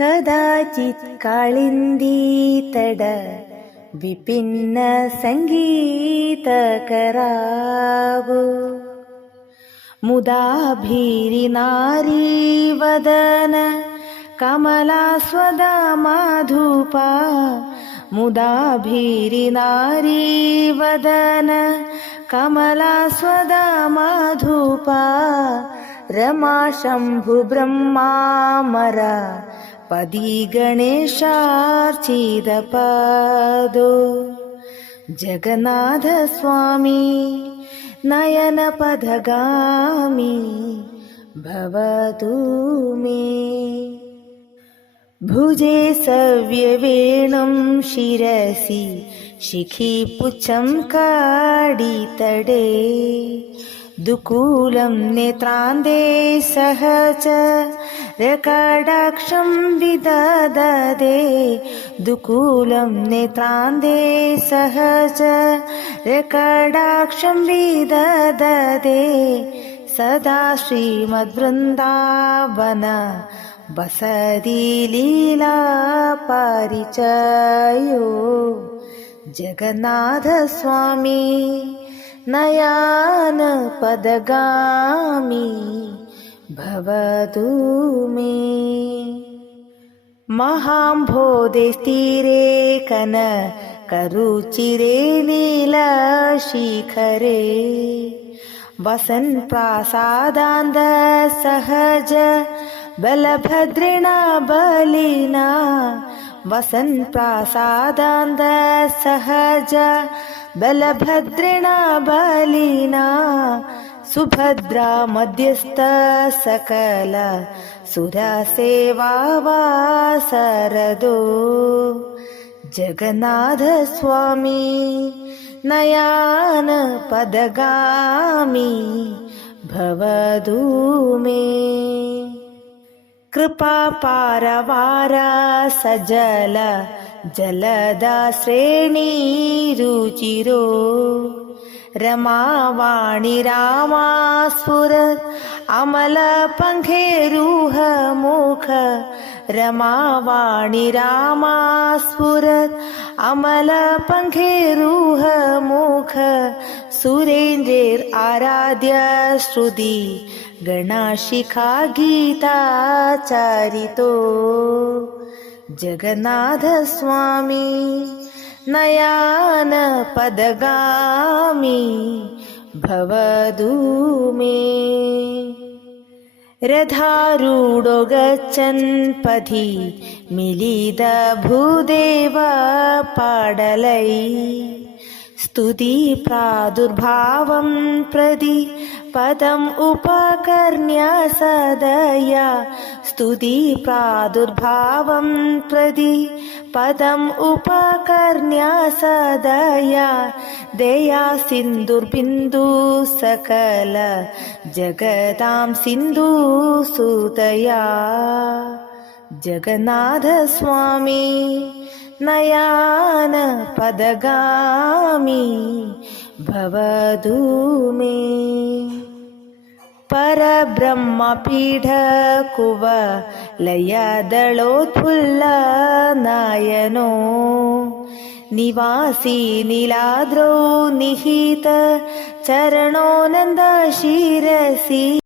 कदाचित् काळिन्दीतड विपिन्न सङ्गीतकरावो। मुदाभिरिनारीवदन कमलास्वदा माधुपा। मुदाभिरिनारीवदन कमलास्वदा माधुपा। रमा शम्भुब्रह्मामरा पदी गणेशार्चिदपादो जगन्नाथस्वामी नयनपदगामी भवतु मे। भुजे सव्यवेणुं शिरसि शिखि पुच्छं काडितडे दुकूलं नेत्रान्ते सहज रकडाक्षं विदददे दुकूलं नेत्रान्ते सहज। रकडाक्षं विदददे सदा श्रीमद्वृन्दावन वसति लीला परिचयो। जगन्नाथस्वामी नयान पदगामी भवतु मे। महाम्भोधे कन करुचिरे नीलशिखरे। वसन् प्रासादान्त सहज बलभद्रिणा बलिना। वसन् प्रासादान्त सहज बलभद्रिणा बलिना सुभद्रा मध्यस्थ सकल सुरसेवा वा सरदो जगन्नाथस्वामी नयान पदगामी भवतु मे। कृपापारवारा सजल जलदश्रेणीरुचिरो रमावाणि रामास्फुर अमलपङ्खेरुहमुख रमावाणि रामास्फुर मुख। सुरेन्द्रेर् आराध्य श्रुति गणाशिखा गीताचारितो। जगन्नाथस्वामी नयान पदगामी भवतु मे रथारूढो गच्छन् पथि मिलित भूदेव पाडलै स्तुति प्रादुर्भावं प्रति पदम् उपकर्ण्य सदया। स्तुति प्रादुर्भावं प्रति पदम् उपकर्ण्य सदया। दया सिन्दुर्बिन्दु सकल जगतां सिन्धु सुतया। जगन्नाथस्वामी नयान पदगामी भवतु मे। परब्रह्मपीठ कुव लयदळोत्फुल्ल नायनो निवासी नीलाद्रौ निहित चरणो नन्द शिरसि